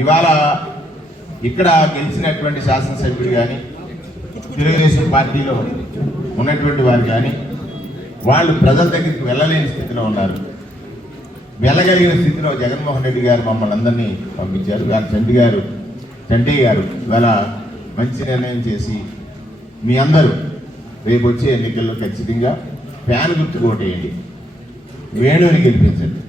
ఇవాళ ఇక్కడ గెలిచినటువంటి శాసనసభ్యులు కానీ తెలుగుదేశం పార్టీలో ఉన్నటువంటి వారు కానీ వాళ్ళు ప్రజల దగ్గరికి వెళ్ళలేని స్థితిలో ఉన్నారు. వెళ్ళగలిగిన స్థితిలో జగన్మోహన్ రెడ్డి గారు మమ్మల్ని అందరినీ పంపించారు. గారు చంటి గారు చంటి గారు ఇవాళ మంచి నిర్ణయం చేసి మీ అందరూ రేపు వచ్చే ఎన్నికల్లో ఖచ్చితంగా ఫ్యాన్ గుర్తు ఓటేయండి. వేణువుని గెలిపించండి.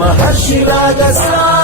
మహర్షిలాగా సాగదా